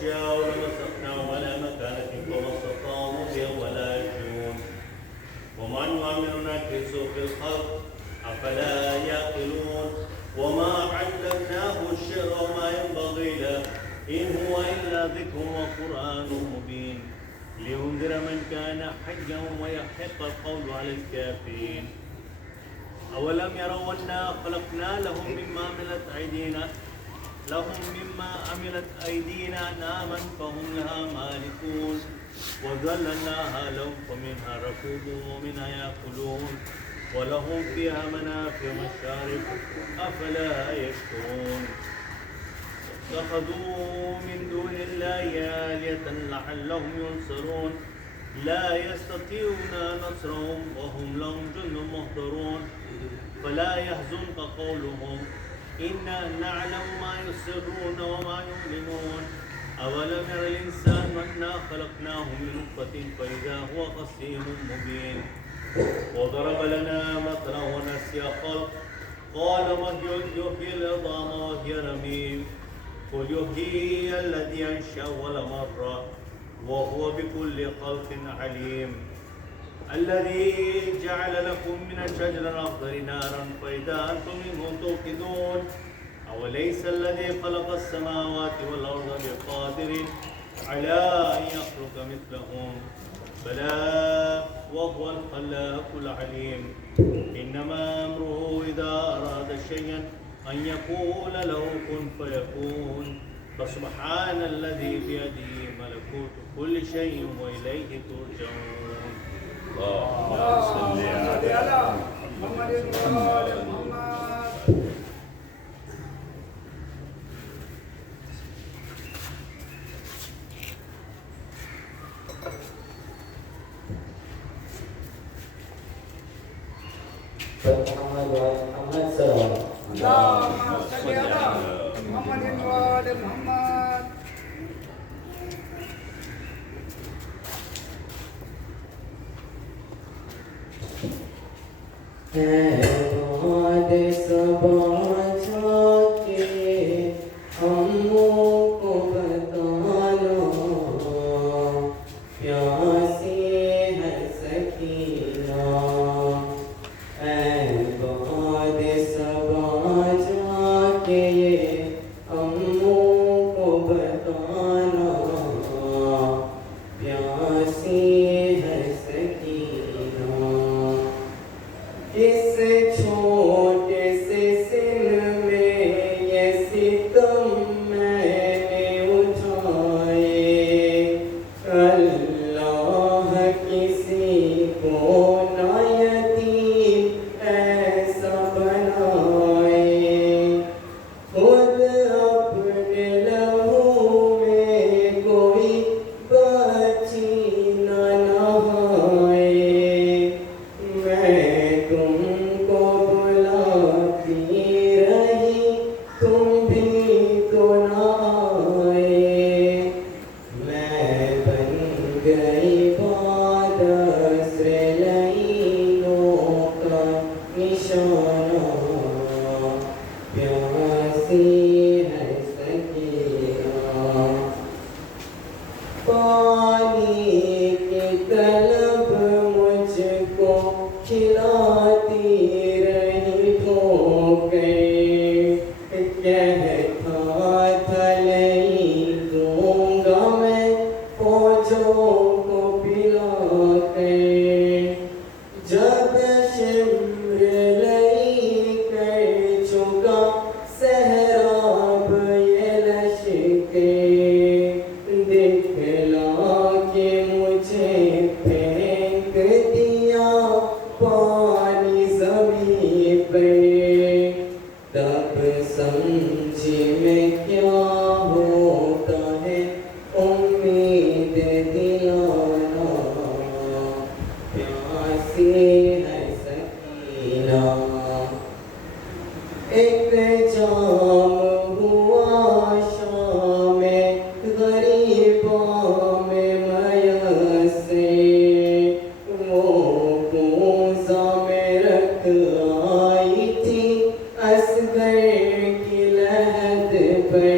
نشاء لمسخناهم على مكانتهم فما استطاعوا مضيا ولا يرجعون وما نعمر نكسه في الخلق أفلا يعقلون وما علمناه الشعر وما ينبغي له إن هو إلا ذكر وقرآن مبين لينذر من كان حيا ويحق القول على الكافرين أولم يروا أنا خلقنا لهم مما عملت أيدينا أنعاما فهم لها مالكون وذللناها لهم فمنها ركوبهم ومنها يأكلون ولهم فيها منافع ومشارب أفلا يشكرون اتخذوا من دون الله آلهة لعلهم ينصرون لا يستطيعون نصرهم وهم لهم جند محضرون فلا يحزنك قولهم إنا نعلم ما يسرون وما يعلنون أولم ير الإنسان أنا خلقناه من نطفة فإذا هو خصيم مبين وضرب لنا مثلا ونسي خلق قال من يحيي العظام وهي رميم قل يحيي الذي أنشأ أول مرة وهو بكل خلق عليم الذي جعل لكم من الشجر الأخضر نارا فإذا أنتم منه توقدون أوليس الذي خلق السماوات والأرض بقادر على أن يخلق مثلهم بلى وهو الخلاق العليم إنما أمره إذا أراد شيئا أن يقول له كن فيكون فسبحان الذي بيده ملكوت كل شيء وإليه ترجعون اللهم صل على محمد وآل محمد محمد محمد سلام اللهم صل على محمد وآل محمد बहुत सब जाके हमको बताना प्यासी है सकीना बहुत सब जाके हमको बताना प्यासी है सकीना इस छोटे से सिर में ये सितम मैंने उठाए अल्लाह किसी को ना यतीम ऐसा बनाए खुद अपने लहू में कोई बच्ची न नहाए मैं तुमको बुलाती रही तुम भी तो ना आए मैं बन गई बादल लईनों का निशाना प्यासी है सकीना पानी की तलब मुझको खिलाती रही ठोकर कहता था नहीं दूंगा मैं फौजों को पिला कर जब शिम्र लई कर चुका सहराब ये लश्कर दिखला के मुझे फेंक दिया पानी ज़मीन पे तब समझी मैं क्या होता है उम्मीद दिलाना प्यासी है सकीना एक जाम हुआ शाम गरीबों में मयसे वो पूजा में रख आई थी असगर की लहद पर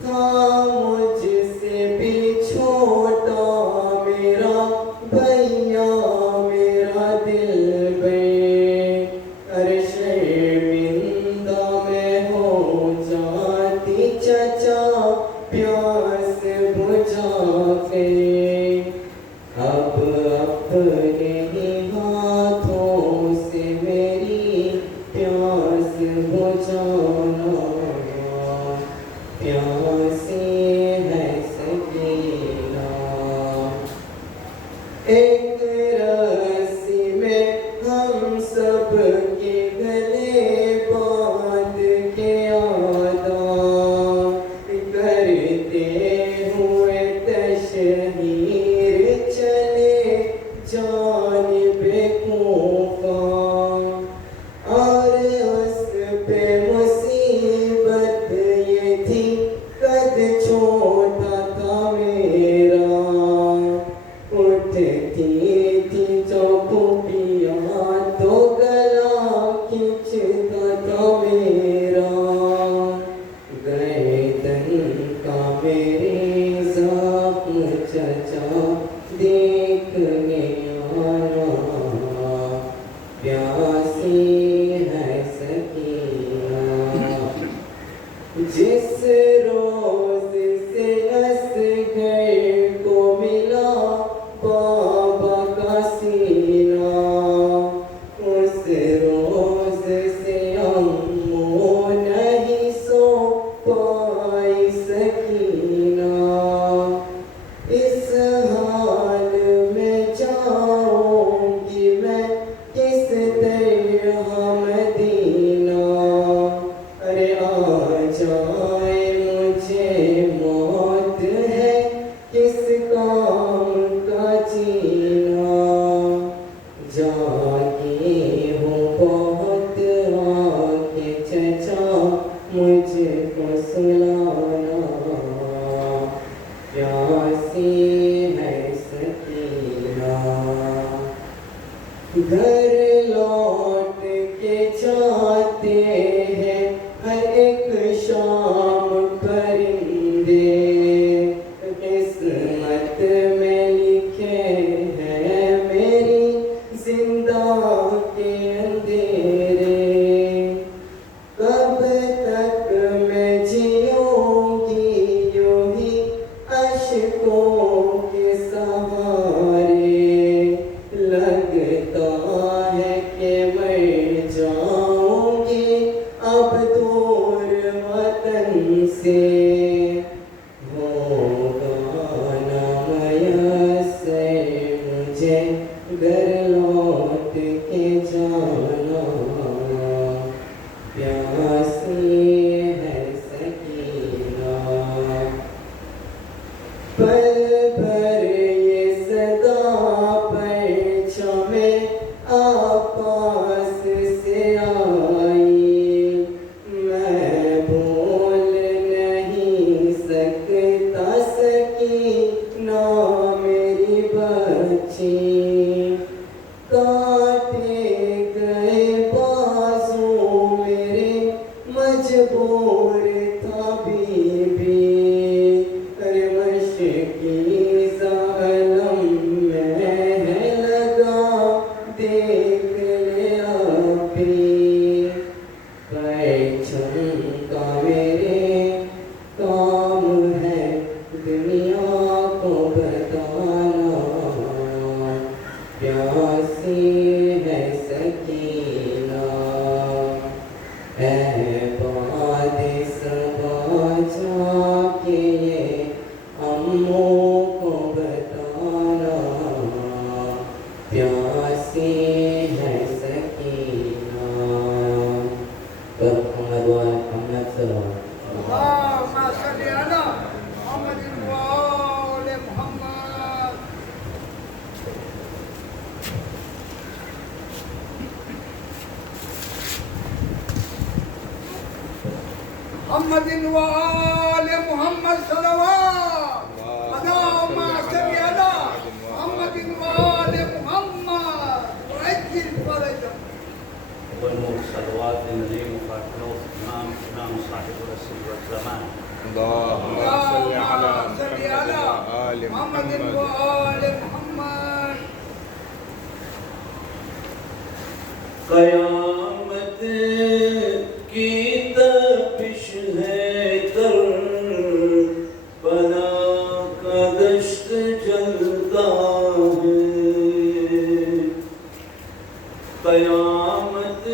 था जिस रोज से असगर को मिला बाबा का सीना, उस रोज से अम्मो नहीं सो पाई सकीना। इस हाल में जाऊंगी मैं किस तरह मदीना। अरे आ जाए मुझे मौत है किस काम का जीना। जागी हूँ बहुत आके चचा मुझको सुलाना। प्यासी है सकीना। घर लौट के जाते हैं हर एक शाम परिंदे। किस्मत में लिखे हैं मेरी जिंदा के अंधेरे। कब तक मैं जीऊंगी यूं ही अश्कों के सहारे। लगता है कि मर जाऊंगी अब दूर वतन से। होगा न मयस्सर मुझे घर लौट के जाना। प्यासी है सकीना। पल भर ये सदा परछावे आपास से आई। मैं भूल नहीं सकता सकीना मेरी बच्ची। काटे गए बाजू मेरे मजबूर था बीबी। अरे मशकी ज़ालम में है लगा देख ले अभी। परचम का मेरे काम है दुनिया को बताना। प्यासी है सकीना। बाद सबा जाके ये अम्मो को बताना। प्यासी है सकीना। मोहम्मद व मोहम्मद सल्लल्लाहु اللهم صل على محمد وآل محمد. محمد وآل محمد صلوات. اللهم صل على محمد وآل محمد وعجل فرجهم. والمرسلات النبي مفاتيح إمام صاحب الرسول والزمان. اللهم صل على صل محمد على وآل محمد محمد. وآل محمد. क़यामत की तपिश है कर बला का दश्त जलता है। क़यामत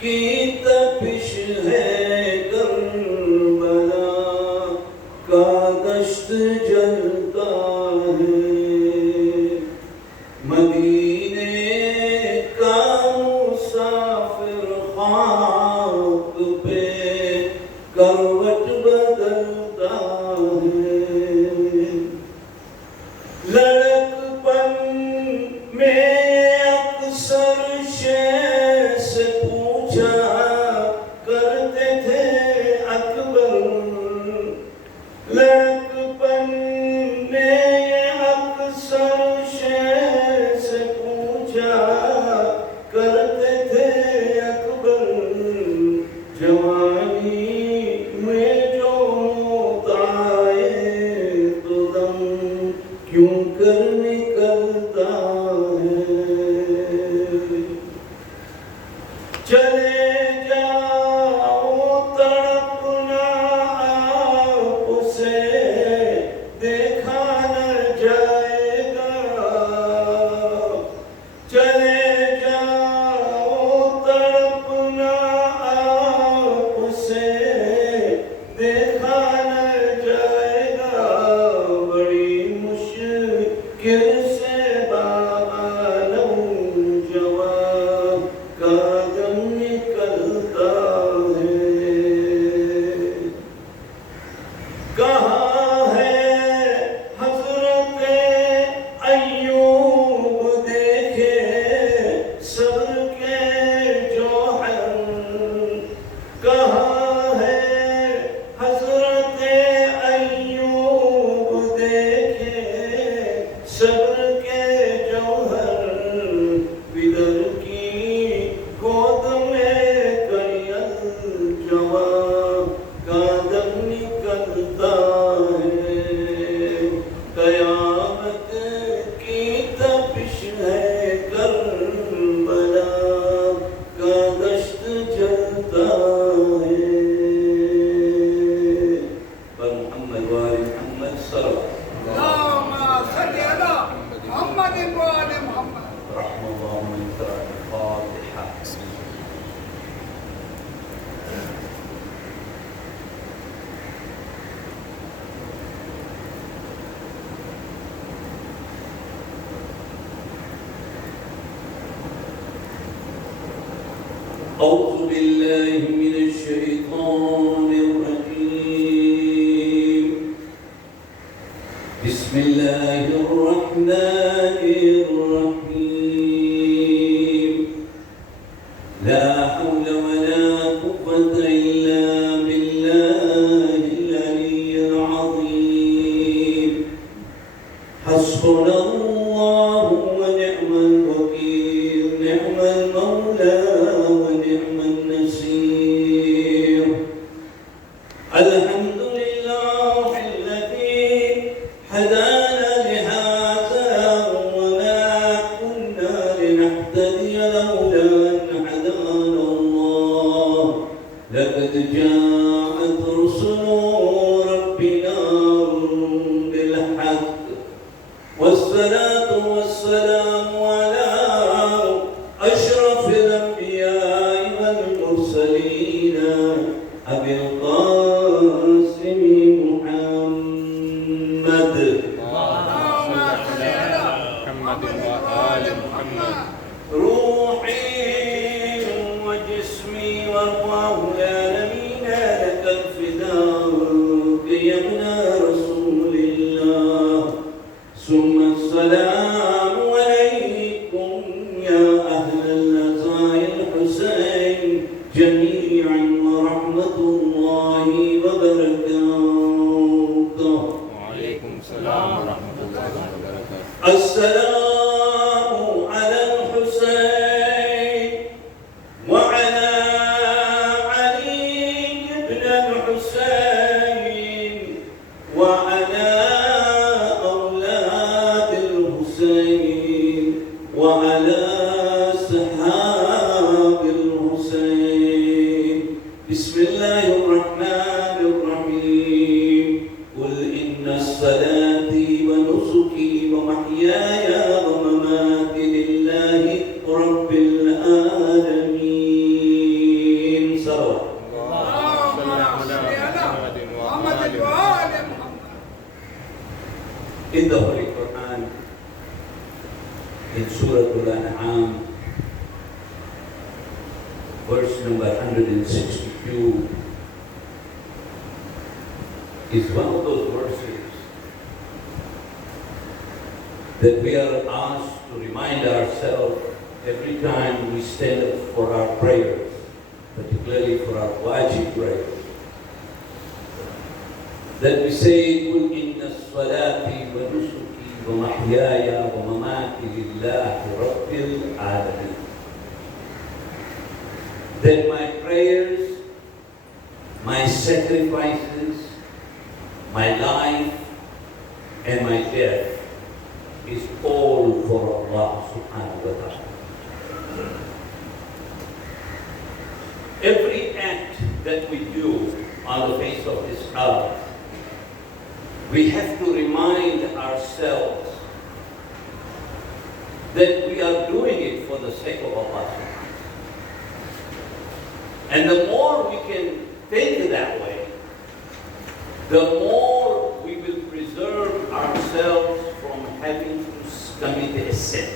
की तपिश है कर बला का दश्त जलता है। मदीने का मुसाफिर खाक पे करवट बदलता है। लड़कपन में अक्सर शेर से पूछा करते थे अकबर। लड़कपन में अक्सर शेर से पूछा करते थे अकबर। जवानी में الحمد لله الذي هدانا لهذا وما كنا لنهتدي لولا أن هدانا الله لقد جاءت رسل ربنا بالحق والصلاة والسلام على أشرف الأنبياء والمرسلين أبي القاسم محمد اللهم صل على محمد وآل محمد روحي وجسمي وارواح العالمين لك الفداء يا ابن رسول الله ثم السلام عليكم يا أهل الأزايا الحسين جميعا ورحمة الله وبركاته. وعليكم السلام ورحمة الله وبركاته. السلام على الحسين وعلى علي بن الحسين وعلى أولاد الحسين وعلى صحاب الحسين. بسم الله الرحمن الرحيم. قل إن صلاتي ونسكي ومحياي ومماتي لله رب العالمين. صلوات. اللهم صل على محمد محمد وآل وآل محمد. محمد. In the Holy Quran, in Surah Al-An'am, verse number 162, is one of those verses that we are asked to remind ourselves every time we stand up for our prayers, particularly for our wajib prayers. That we say, قُلْ إِنَّ صَلَاتِي وَنُسُكِي وَمَحْيَايَ وَمَمَاتِي لِلَّهِ رَبِّ الْعَالَمِينَ. That my prayers, my sacrifices, my life, and my death is all for Allah subhanahu wa ta'ala. Every act that we do on the face of this earth, we have to remind ourselves that we are doing it for the sake of Allah. And the more we can think that way, the more we will preserve ourselves from having to commit a sin.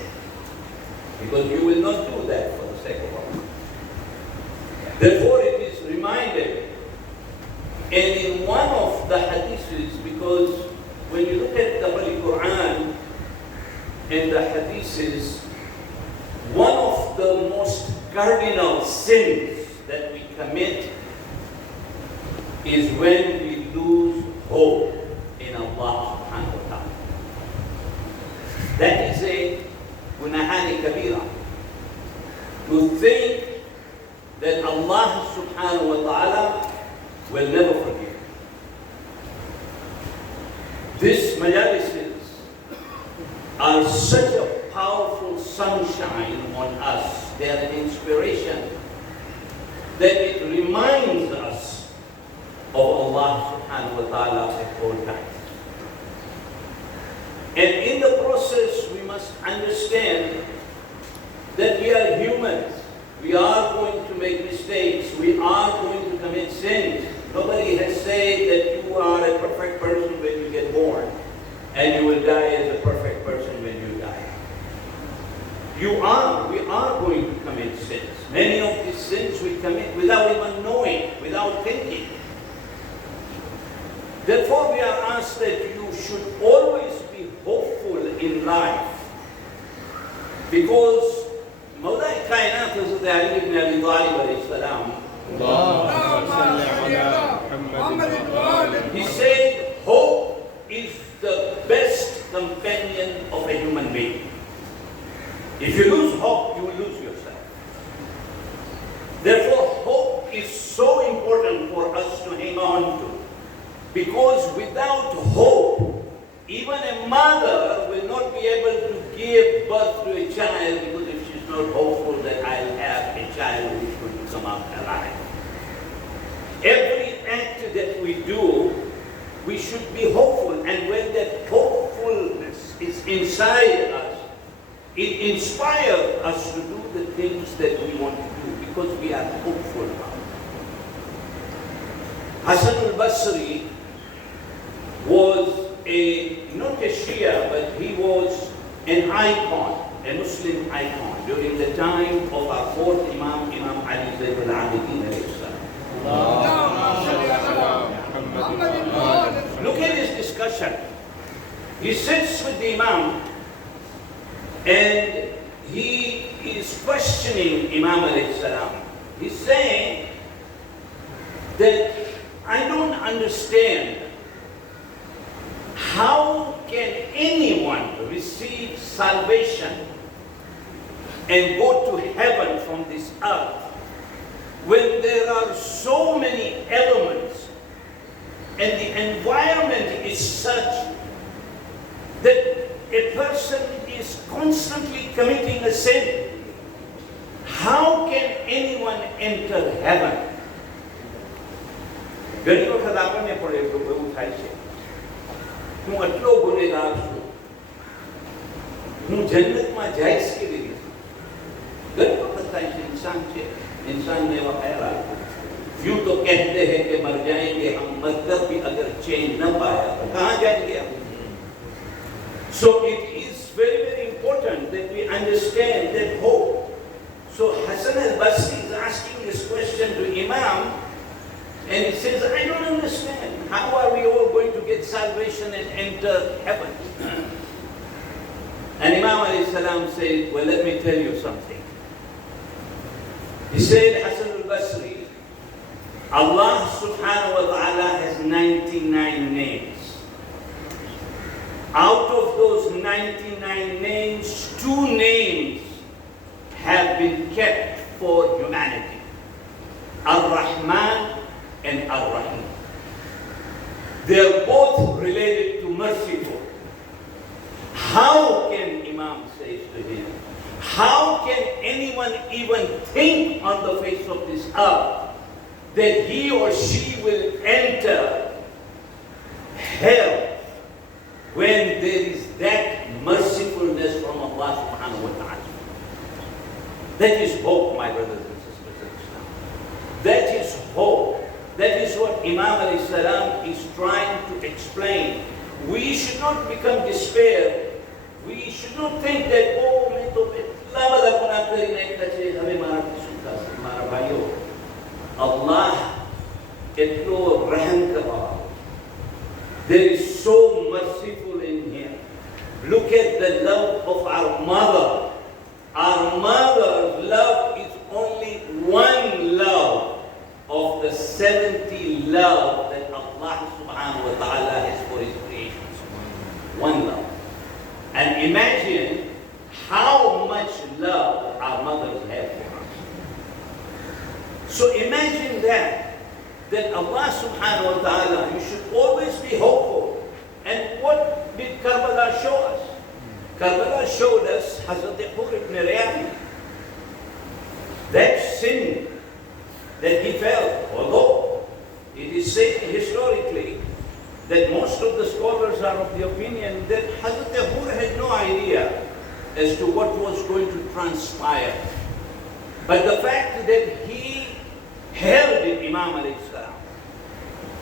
Because you will not do that for the sake of Allah. Therefore, it is reminded, and in one of the hadiths, because when you look at the Holy Quran and the hadiths, one of the most cardinal sins that we commit is when we lose hope in Allah subhanahu wa ta'ala. That is a gunahani kabira. To think that Allah subhanahu wa ta'ala will never forgive. These majalises are such a powerful sunshine on us. They are an inspiration that it reminds us of Allah subhanahu wa ta'ala at all times. And in the process, we must understand that we are humans. We are going to make mistakes. We are going to commit sins. Nobody has said that you are a perfect person when you get born, and you will die as a perfect person when you die. We are going to commit sins. Many of these sins we commit without even knowing, without thinking. Therefore, we are asked that you should always be hopeful in life. Because Mawla Kainat Hazrat Ali ibn Abi Talib alayhi salam, اللهم صل على محمد وآل محمد. he said, hope is the best companion of a human being. If you lose hope, you will lose yourself. Therefore, hope is so important for us to hang on to. Because without hope, even a mother will not be able to give birth to a child, because if she's not hopeful that I'll have a child who is going to come out alive. Every act that we do, we should be hopeful, and when that hopefulness is inside us, it inspires us to do the things that we want to do because we are hopeful about it. Hassan al-Basri was not a Shia, but he was an icon, a Muslim icon during the time of our fourth Imam, Imam Ali Zayn al-Abidin alayhi salam. Look at his discussion. He sits with the Imam and he is questioning Imam alayhi salam. He's saying that I don't understand how can anyone receive salvation and go to heaven from this earth when there are so many elements and the environment is such that a person is constantly committing a sin. How can anyone enter heaven? ઘણી વખત આપણને પણ એવું થાય છે, હું આટલો ગુનેગાર છું, હું જન્નતમાં જઈશ કેવી રીતે? ઘણી વખત થાય છે, इंसान ने एवा ख्याल आता है। यूं तो कहते हैं कि मर जाएंगे हम, मतलब भी अगर चैन न पाया तो कहाँ जाएंगे हम? So it is very, very important that we understand that hope. So Hassan al-Basri is asking this question to Imam, and he says, I don't understand. How are we all going to get salvation and enter heaven? And Imam alayhi salam said, well, let me tell you something. He said, Hassan al-Basri, Allah subhanahu wa ta'ala has 99 names. Out of those 99 names, 2 names have been kept for humanity. Ar-Rahman and Ar-Rahim. They are both related to merciful. How can Imam says to him, how can anyone even think on the face of this earth that he or she will enter hell when there is that mercifulness from Allah subhanahu wa ta'ala? That is hope, my brothers and sisters in Islam. That is hope. That is what Imam alayhi salam is trying to explain. We should not become despair. We should not think that, oh, मैं तो इतना बड़ा गुनाह करी नहीं करते, हमें मारा सुनता है, मारा भाइयों. Allah इतनो रहम करवा. There is so merciful in Him. Look at the love of our mother. Our mother's love is only one love of the 70 love that Allah subhanahu wa ta'ala has for His creations. One love. And imagine how much love our mothers have for us. So imagine that Allah subhanahu wa ta'ala, you should always be hopeful. And what did Karbala show us? Karbala showed us Hazrat Hur ibn Riyad. That sin that he felt, although it is said historically that most of the scholars are of the opinion that Hazrat Hur had no idea as to what was going to transpire. But the fact that he held Imam alayhi salam,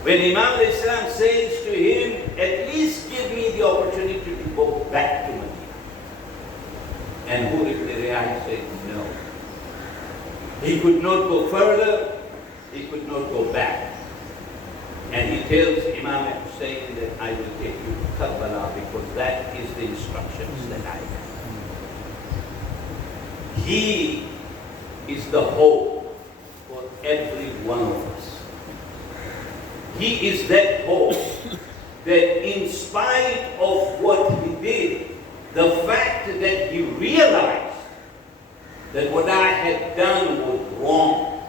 when Imam alayhi salam says to him, at least give me the opportunity to go back to Medina. And Hur ibn Riyad said no. He could not go further, he could not go back. And he tells Imam Hussein that I will take you to Karbala because that is the instructions that I have. He is the hope for every one of us. He is that hope that in spite of what he did, the fact that he realized that what I had done was wrong,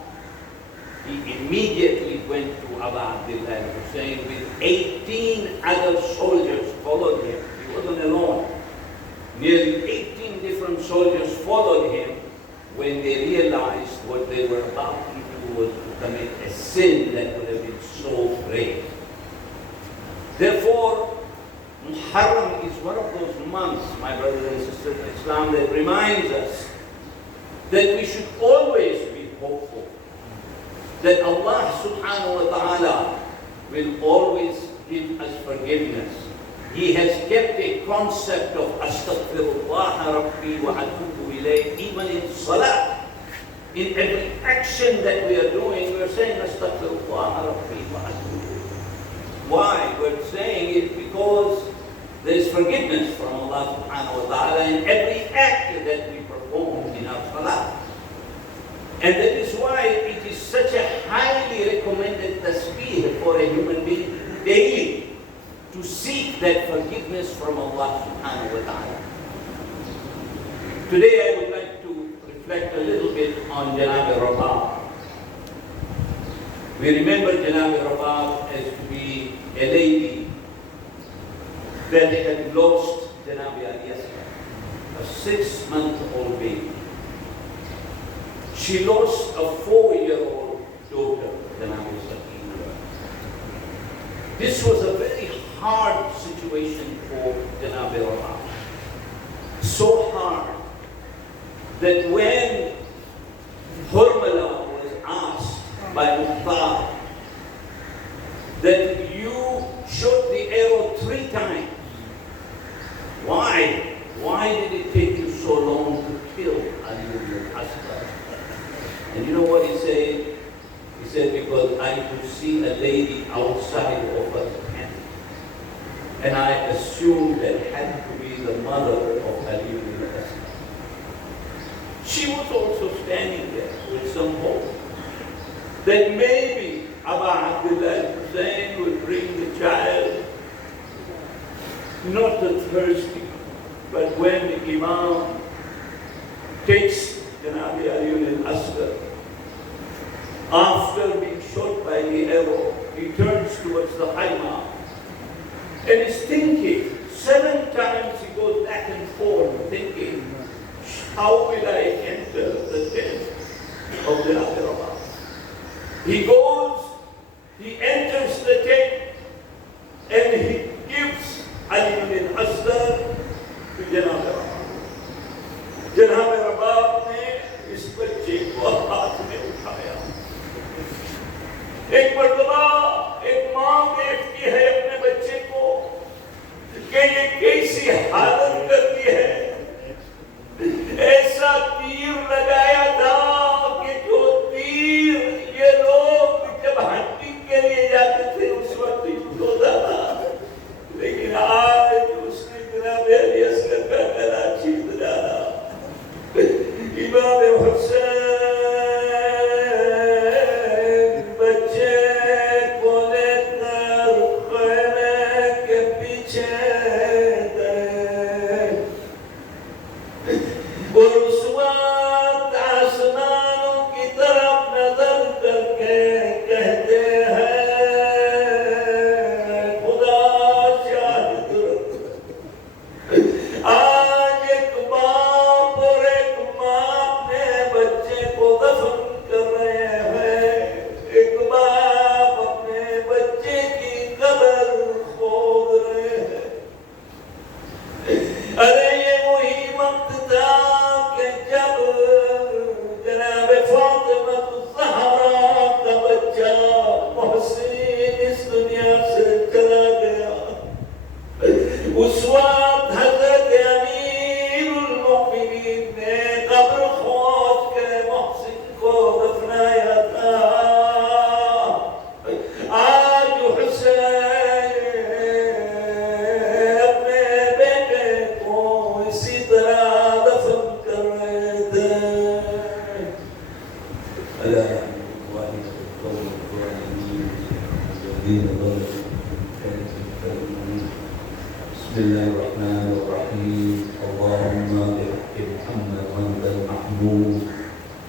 he immediately went to Abu Abdullah al-Hussein with 18 other soldiers followed him. He wasn't alone. Nearly 18 different soldiers followed him when they realized what they were about to do was to commit a sin that would have been so grave. Therefore, Muharram is one of those months, my brothers and sisters in Islam, that reminds us that we should always be hopeful that Allah subhanahu wa ta'ala will always give us forgiveness. He has kept a concept of astaghfirullah rabbi wa atubu ilayh even in salah. In every action that we are doing, we are saying astaghfirullah rabbi wa atubu ilayh. Why? We're saying it because there is forgiveness from Allah subhanahu wa ta'ala in every act that we perform in our salah. And that is why it is such a highly recommended tasbih for a human being daily to seek that forgiveness from Allah subhanahu wa ta'ala. Today I would like to reflect a little bit on Janab Rabab. We remember Janab Rabab as to be a lady that had lost Janab Yasir, a 6-month-old baby. She lost a 4-year-old daughter, Janab Sakina. This was a very hard situation for Janab Rabab. So hard that when Hurmala was asked by Mukhtar that you shot the arrow 3 times, why? Why did it take you so long to kill Ali ibn Asghar? And you know what he said? He said, because I could see a lady outside of her tent. And I assumed that had to be the mother of Ali ibn Asghar. She was also standing there with some hope that maybe Abu Abdullah Hussein would bring the child, not the thirsty, but when the Imam takes Janabi Ali al-Asghar, after being shot by the arrow, he turns towards the Haima and is thinking, 7 times he goes back and forth thinking, how will I enter the tent of Janabi Rabab? He goes, he enters the tent and he gives Ali ibn Asghar to Janab Rabab. Janab Rabab ने इस बच्चे को हाथ में उठाया. एक मर्तबा एक माँ देखती है अपने बच्चे को कि ये कैसी हालत करती है. ऐसा तीर लगाया था कि जो तीर ये लोग जब हंटिंग के लिए जाते थे उस वक्त होता था, लेकिन आज उसने जनाब अली असगर का गला छीन डाला. इमाम हुसैन बच्चे को लेकर खैमे के पीछे गए और उस वक्त आसमानों की तरफ नजर करके कहते हैं, खुदा शाहिद, आज एक बाप और एक माँ अपने बच्चे को दफन कर रहे हैं. एक बाप अपने बच्चे की कब्र खोद रहे हैं. अरे ये वही वक्त था कि जब जनाब फातिमा ज़हरा का बच्चा मोहसिन इस दुनिया से चला गया. उस वक्त हज़रत अमीरुल मोमिनीन ने कब्र खोद के मोहसिन को दफनाया था. आज हुसैन अपने बेटे को इसी तरह दफन कर रहे थे. अला वाहिद कौल कुरानी الذين ظلموا كانت الظالمين. بسم الله الرحمن الرحيم. اللهم بحق محمد وانت المحمود،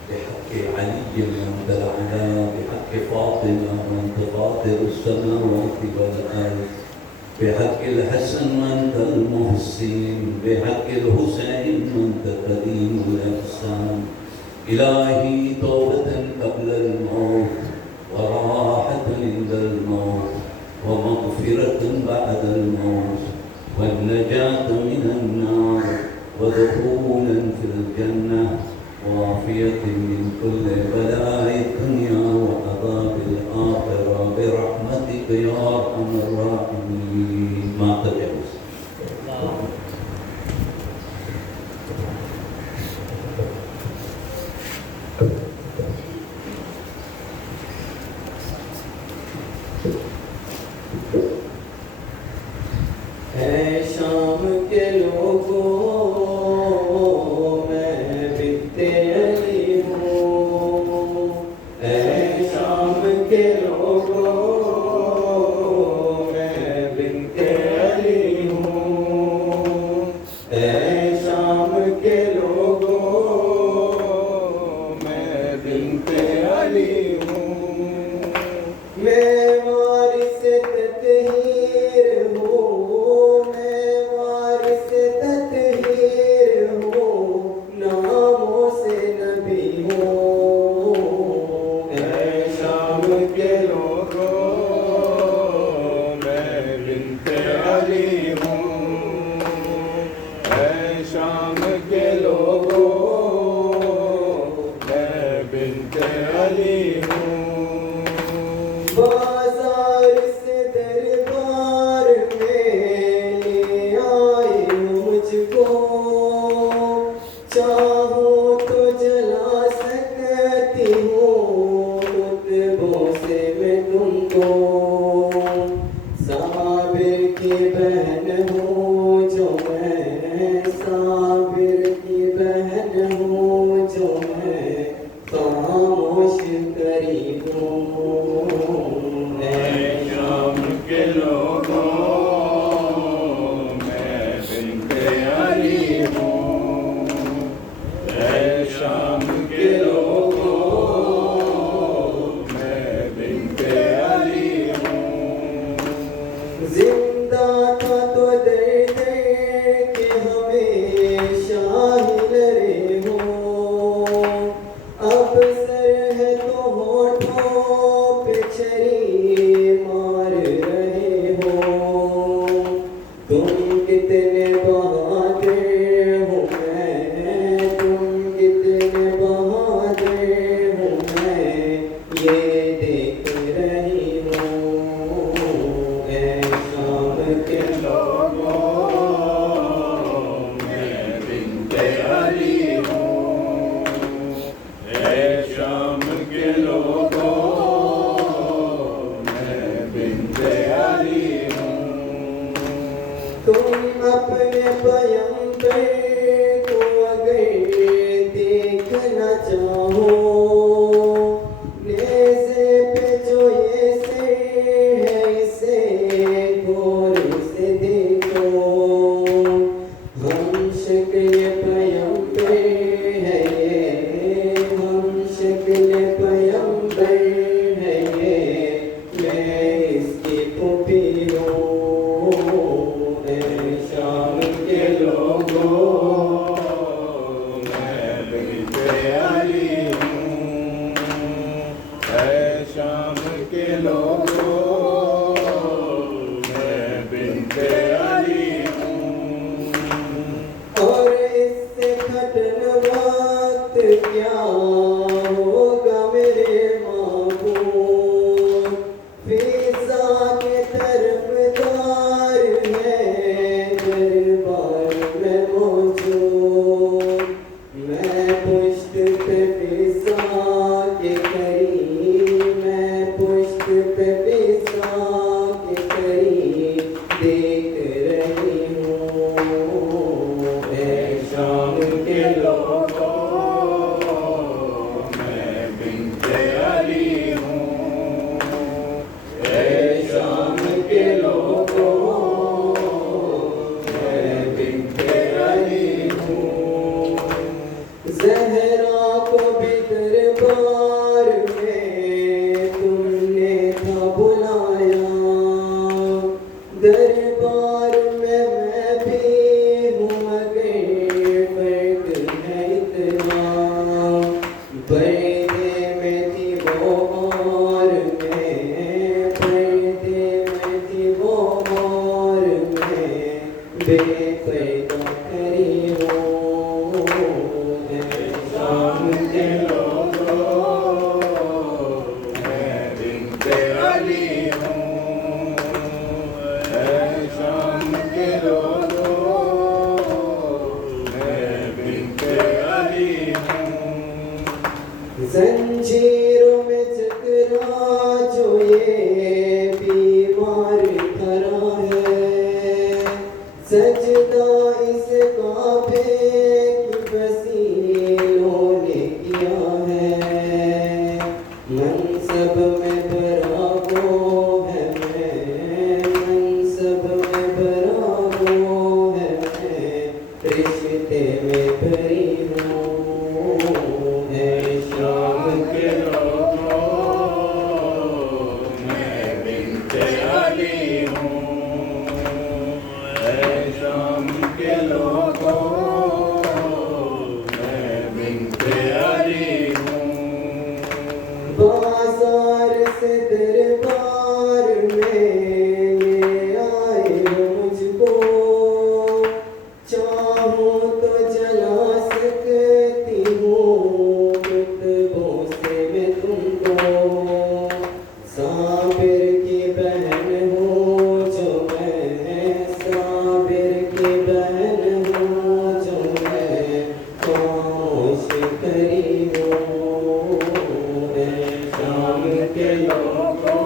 بحق علي وانت العلا، بحق فاطمة وأنت فاطر السماوات والأرض بحق الحسن وأنت المحسن بحق الحسين وأنت قديم الإحسان إلهي توبة قبل الموت وراحة عند الموت ومغفرة بعد الموت والنجاة من النار ودخولا في الجنة وعافية من كل بلاء الدنيا وعذاب الآخرة برحمتك يا أرحم الراحمين. ما تجوز. शाम के लोगों मैं बिकते अली हूँ, शाम के लोगों मैं बिकते अली हूँ, शाम के लोगों मैं बिकते अली हूँ। मैं वारिस तत्हीर हूँ, मैं वारिस तत्हीर हूँ, नामों से नबी हूँ। शाम के लोगों मैं बिन्ते अली हूँ, शाम के लोगों मैं बिन्ते अली हूँ। बाजार से दरबार में ले आए मुझको, चाहूं तो जला सकती हूँ खुतबों से मैं तुमको। साबिर की बहन हूँ जो मैं, साबिर की बहन हूँ जो मैं, खामोश करीब हूँ। शाम के लोगों मैं बिन्ते अली हूँ, शाम के लोगों मैं बिन्ते अली हूँ। जिंदा था तो दर्द के हमेशा ही लरे हो, अब सर है तो होठों पे छरी मार रहे हो। तुम कितने बहादुर हो मैं, तुम कितने बहादुर हो मैं, ये देख रही हूँ। शाम के लोगों मैं बिन्ते अली हूँ, शाम के लोगों मैं बिन्ते अली हूँ। तुम अपने पैगंबर को अगर देखना चाहो, नेज़े पे जो ये सिर है इसे गौर से देखो। हम शक्ल पैगंबर है ये, हम शक्ल पैगंबर है ये, मैं इसकी पुपी हूँ। दरबार में मैं भी हूँ मगर फर्क है इतना, पर्दे में थी वो और मैं, पर्दे में थी वो और मैं बेपर्दा खड़ी हूँ। शाम के जंजीरों में जकरा जो ये बीमार खड़ा है, सजदा इसका बेवसीलों ने किया है। मनसब में भरा वो है मैं, मनसब में भरा वो है मैं, रिश्ते में भरी हूँ। बाजार से दरबार में ये आए हो मुझको, चाहूं तो जला सकती हूँ कुतुबों से मैं तुमको। साबिर की बहन हूँ जो मैं, साबिर की बहन हूँ जो मैं, खामोश करी हूँ। शाम के लोगों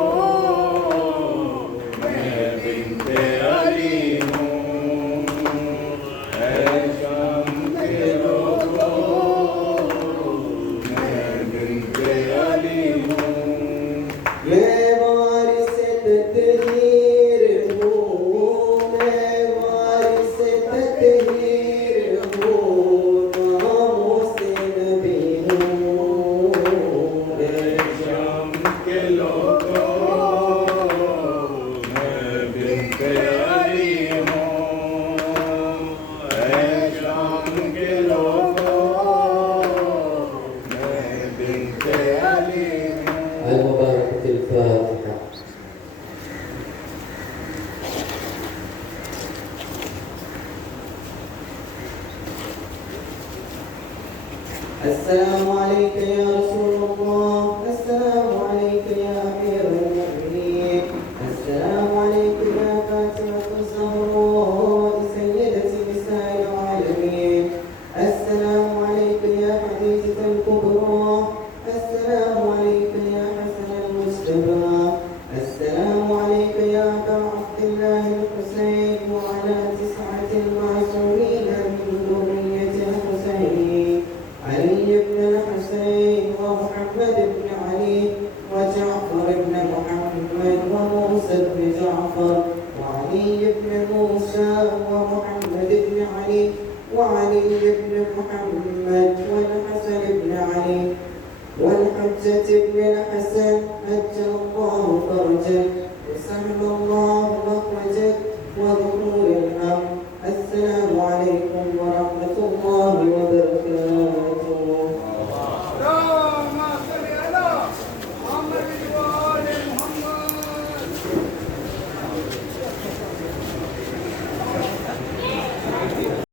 मैं बिन्ते अली हूँ, शाम के लोगों मैं बिन्ते अली हूँ। मैं वारिस तत्हीर हूँ, मैं वारिस तत्हीर हूँ, नामों से नबी हूँ। शाम के लोगों मैं बिन्ते अली हूँ, शाम के लोगों मैं बिन्ते अली हूँ। المباركة الفاتحة. السلام عليك يا رسول الله، السلام عليك يا أمير المؤمنين، السلام عليك يا فاطمة الزهراء سيدة نساء العالمين، السلام عليك يا خديجة الكبرى، السلام عليك يا حسن المصطفى، السلام عليك يا أبا عبد الله الحسين وعلى 9 المعصومين من ذرية الحسين، علي بن الحسين ومحمد بن علي وجعفر بن محمد وموسى بن جعفر وعلي بن موسى ومحمد بن علي وعلي بن محمد والحسن بن علي والحجة بن الحسن، أجل الله فرجه وسهل الله